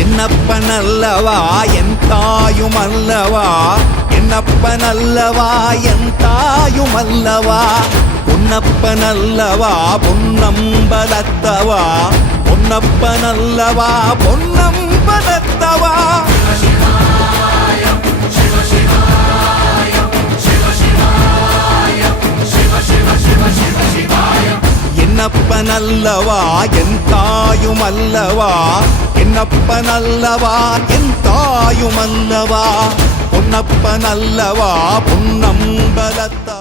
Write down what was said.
என்னப்பனல்லவா என் தாயுமல்லவா, என்னப்பனல்லவா என் தாயுமல்லவா, பொன்னப்பனல்லவா பொன்னம்பலத்தவா, பொன்னப்பனல்லவா பொன்னம்பலத்தவா. என்னப்பனல்லவா என் தாயுமல்லவா, என்னப்பனல்லவா என் தாயுமல்லவா, பொன்னப்பனல்லவா பொன்னம்பலத்தவா.